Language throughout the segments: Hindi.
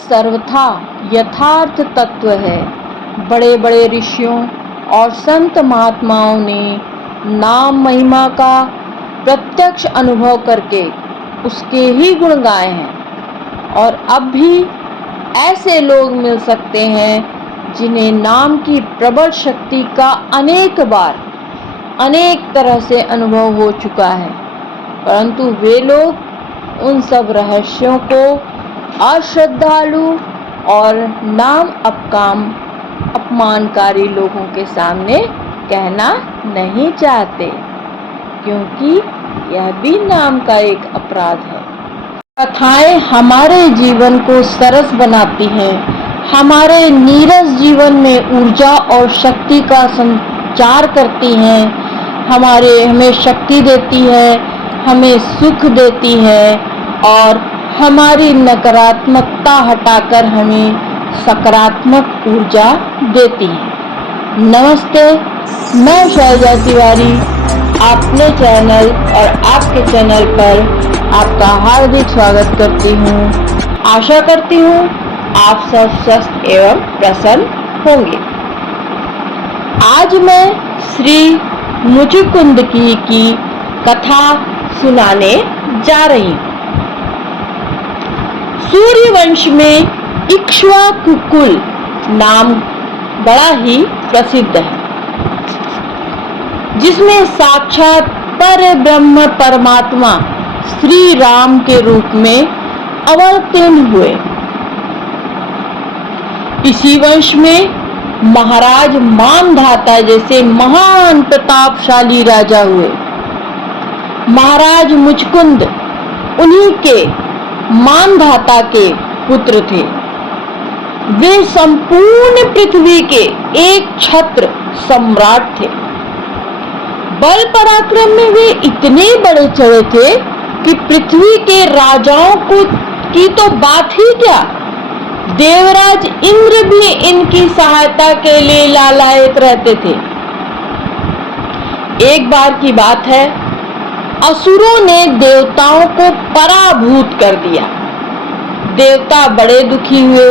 सर्वथा यथार्थ तत्व है। बड़े बड़े ऋषियों और संत महात्माओं ने नाम महिमा का प्रत्यक्ष अनुभव करके उसके ही गुण गाए हैं और अब भी ऐसे लोग मिल सकते हैं जिन्हें नाम की प्रबल शक्ति का अनेक बार अनेक तरह से अनुभव हो चुका है, परंतु वे लोग उन सब रहस्यों को अश्रद्धालु और नाम अपमानकारी लोगों के सामने कहना नहीं चाहते, क्योंकि यह भी नाम का एक अपराध है। कथाएं हमारे जीवन को सरस बनाती हैं, हमारे नीरस जीवन में ऊर्जा और शक्ति का संचार करती हैं, हमें शक्ति देती है, हमें सुख देती है और हमारी नकारात्मकता हटाकर हमें सकारात्मक ऊर्जा देती है। नमस्ते, मैं शैलजा तिवारी अपने चैनल और आपके चैनल पर आपका हार्दिक स्वागत करती हूँ। आशा करती हूँ आप सब स्वस्थ एवं प्रसन्न होंगे। आज मैं श्री मुचुकुंद की कथा सुनाने जा रही हूँ। सूर्यवंश में इक्ष्वाकु कुल नाम बड़ा ही प्रसिद्ध है, जिसमें साक्षात परब्रह्म परमात्मा श्री राम के रूप में अवतीर्ण हुए। इसी वंश में महाराज मानधाता जैसे महान प्रतापशाली राजा हुए। महाराज मुचकुंद उन्हीं के मानधाता के पुत्र थे। वे संपूर्ण पृथ्वी के एक छत्र सम्राट थे। बल पराक्रम में वे इतने बड़े चढ़े थे कि पृथ्वी के राजाओं की तो बात ही क्या, देवराज इंद्र भी इनकी सहायता के लिए लालायित रहते थे। एक बार की बात है, असुरों ने देवताओं को पराभूत कर दिया। देवता बड़े दुखी हुए।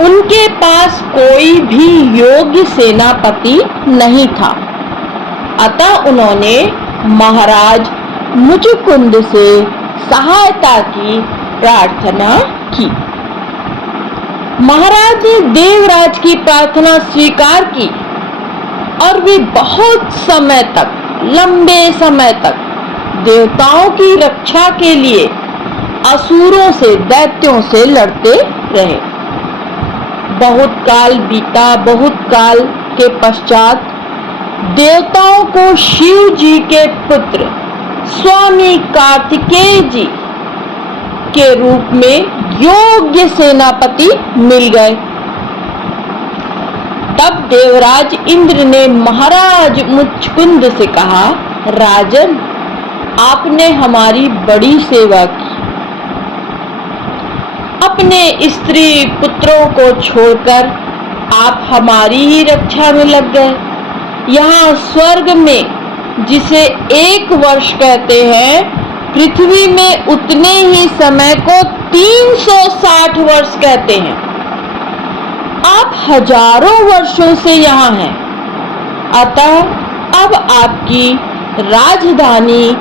उनके पास कोई भी योग्य सेनापति नहीं था, अतः उन्होंने महाराज मुचुकुंद से सहायता की प्रार्थना की। महाराज ने देवराज की प्रार्थना स्वीकार की और वे बहुत समय तक, लंबे समय तक देवताओं की रक्षा के लिए असुरों से, दैत्यों से लड़ते रहे। बहुत काल बीता। बहुत काल के पश्चात देवताओं को शिव जी के पुत्र स्वामी कार्तिकेय जी के रूप में योग्य सेनापति मिल गए। तब देवराज इंद्र ने महाराज मुचकुंद से कहा, राजन, आपने हमारी बड़ी सेवा की। अपने स्त्री पुत्रों को छोड़कर आप हमारी ही रक्षा में लग गए। यहाँ स्वर्ग में जिसे 1 वर्ष कहते हैं, पृथ्वी में उतने ही समय को 360 वर्ष कहते हैं। आप हजारों वर्षों से यहाँ हैं, अतः अब आपकी राजधानी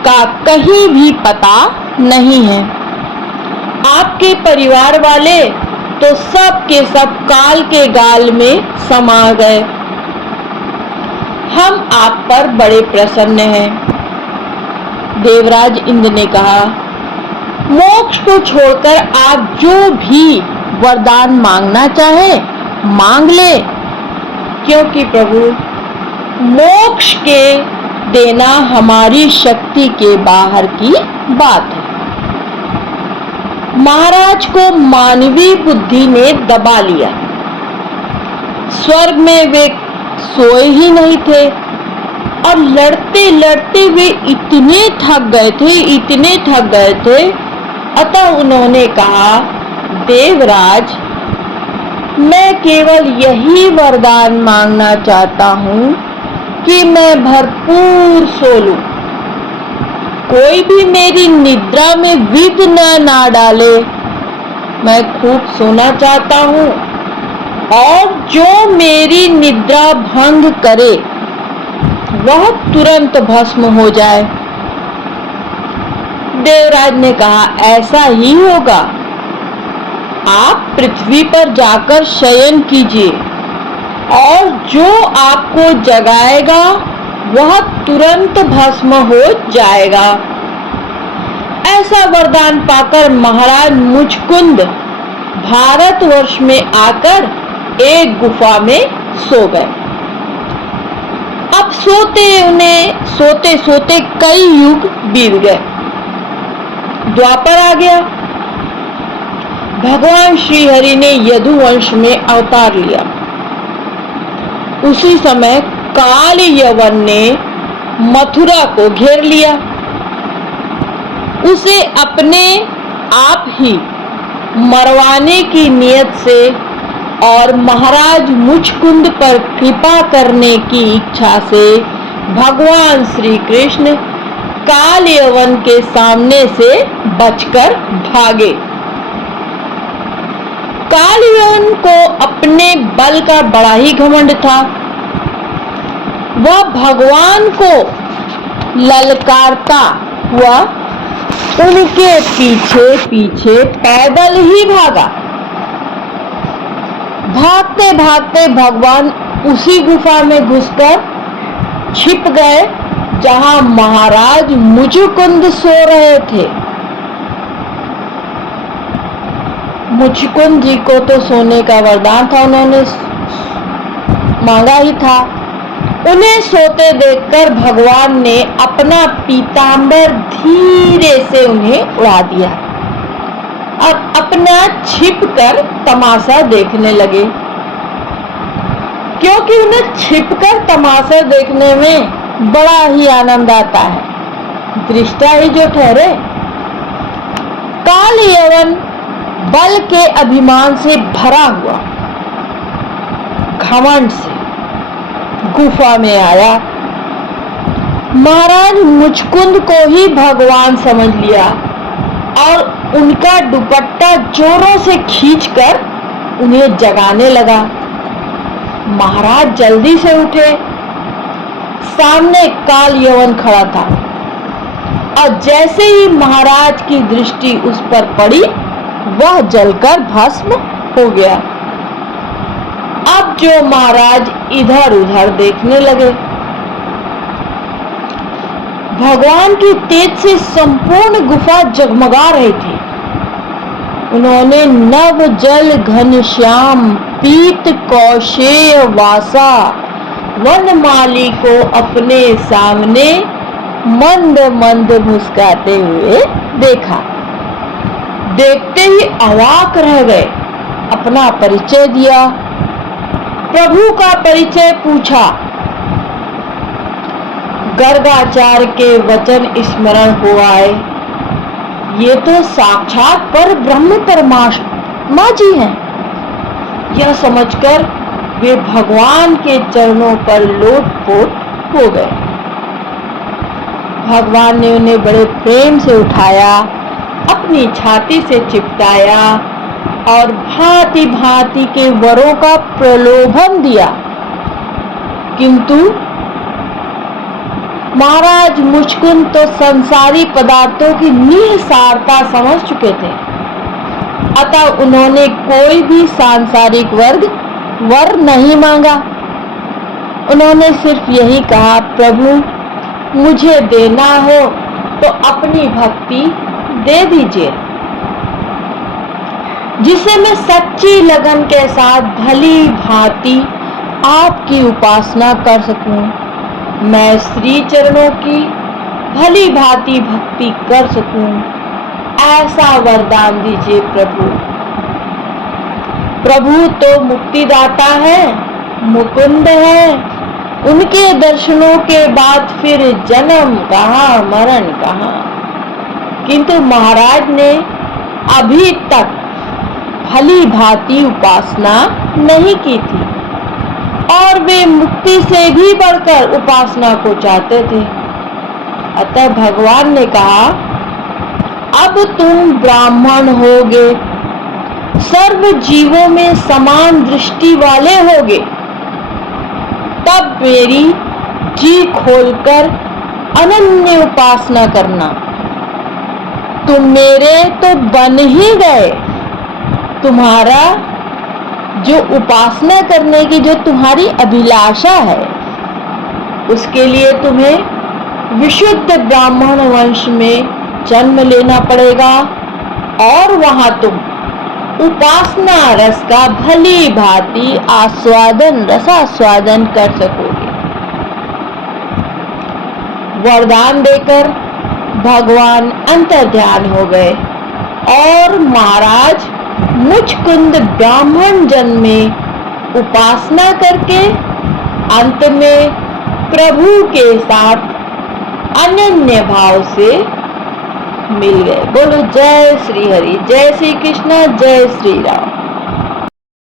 का कहीं भी पता नहीं है। आपके परिवार वाले तो सब के सब काल के गाल में समा गए। हम आप पर बड़े प्रसन्न हैं। देवराज इंद्र ने कहा, मोक्ष को छोड़कर आप जो भी वरदान मांगना चाहे मांग ले, क्योंकि प्रभु मोक्ष के देना हमारी शक्ति के बाहर की बात है। महाराज को मानवीय बुद्धि ने दबा लिया। स्वर्ग में वे सोए ही नहीं थे और लड़ते लड़ते वे इतने थक गए थे। अतः उन्होंने कहा, देवराज, मैं केवल यही वरदान मांगना चाहता हूँ कि मैं भरपूर सो लूं, कोई भी मेरी निद्रा में विघ्न ना डाले। मैं खूब सोना चाहता हूँ और जो मेरी निद्रा भंग करे वह तुरंत भस्म हो जाए। देवराज ने कहा, ऐसा ही होगा। आप पृथ्वी पर जाकर शयन कीजिए और जो आपको जगाएगा वह तुरंत भस्म हो जाएगा। ऐसा वरदान पाकर महाराज मुचकुंद भारतवर्ष में आकर एक गुफा में सो गए। अब सोते सोते कई युग बीत गए। द्वापर आ गया। भगवान श्री हरि ने यदुवंश में अवतार लिया। उसी समय काल यवन ने मथुरा को घेर लिया। उसे अपने आप ही मरवाने की नियत से और महाराज मुचकुंद पर कृपा करने की इच्छा से भगवान श्री कृष्ण काल यवन के सामने से बचकर भागे। काल यवन को अपने बल का बड़ा ही घमंड था। वह भगवान को ललकारता हुआ उनके पीछे पीछे पैदल ही भागा। भागते भागते भगवान उसी गुफा में घुसकर छिप गए जहां महाराज मुचकुंद सो रहे थे। मुचकुंद जी को तो सोने का वरदान था, उन्होंने मांगा ही था। उन्हें सोते देखकर भगवान ने अपना पीतांबर धीरे से उन्हें उड़ा दिया और अपना छिपकर तमाशा देखने लगे, क्योंकि उन्हें छिपकर तमाशा देखने में बड़ा ही आनंद आता है। दृष्टा ही जो ठहरे। काल यवन बल के अभिमान से भरा हुआ घमंड से गुफा में आया। महाराज मुचकुंद को ही भगवान समझ लिया और उनका दुपट्टा जोरों से खींचकर उन्हें जगाने लगा। महाराज जल्दी से उठे। सामने काल यवन खड़ा था और जैसे ही महाराज की दृष्टि उस पर पड़ी वह जलकर भस्म हो गया। अब जो महाराज इधर उधर देखने लगे। भगवान की तेज से संपूर्ण गुफा जगमगा रही थी। उन्होंने नव जल घनश्याम पीत कौशेय वासा वनमाली को अपने सामने मंद मंद मुस्कुराते हुए देखा। देखते ही अवाक रह गए। अपना परिचय दिया, प्रभु का परिचय पूछा। गर्गाचार्य के वचन स्मरण हो आए। ये तो साक्षात पर ब्रह्म परमात्मा जी हैं। यह समझकर वे भगवान के चरणों पर लोटपोट हो गए। भगवान ने उन्हें बड़े प्रेम से उठाया, अपनी छाती से चिपकाया और भांति भांति के वरों का प्रलोभन दिया। किंतु महाराज मुचकुंद तो संसारी पदार्थों की निस्सारता समझ चुके थे। अतः उन्होंने कोई भी सांसारिक वर नहीं मांगा। उन्होंने सिर्फ यही कहा, प्रभु मुझे देना हो तो अपनी भक्ति दे दीजिए, जिसे मैं सच्ची लगन के साथ भली भांति आपकी उपासना कर सकूं। मैं श्री चरणों की भली भांति भक्ति कर सकूं। ऐसा वरदान दीजिए प्रभु। प्रभु तो मुक्तिदाता है, मुकुंद है। उनके दर्शनों के बाद फिर जन्म कहाँ, मरण कहाँ। किंतु महाराज ने अभी तक भली भांति उपासना नहीं की थी और वे मुक्ति से भी बढ़कर उपासना को चाहते थे। अतः भगवान ने कहा, अब तुम ब्राह्मण होगे सर्व जीवों में समान दृष्टि वाले होगे, तब मेरी जी खोलकर अनन्य उपासना करना। तुम मेरे तो बन ही गए। तुम्हारा जो उपासना करने की जो तुम्हारी अभिलाषा है, उसके लिए तुम्हें विशुद्ध ब्राह्मण वंश में जन्म लेना पड़ेगा और वहां तुम उपासना रस का भली भांति रसास्वादन कर सकोगे। वरदान देकर भगवान अंतर्ध्यान हो गए और महाराज मुचकुंद ब्राह्मण जन्म में उपासना करके अंत में प्रभु के साथ अनन्य भाव से मिल गए। बोलो जय श्री हरि, जय श्री कृष्ण, जय श्री राम।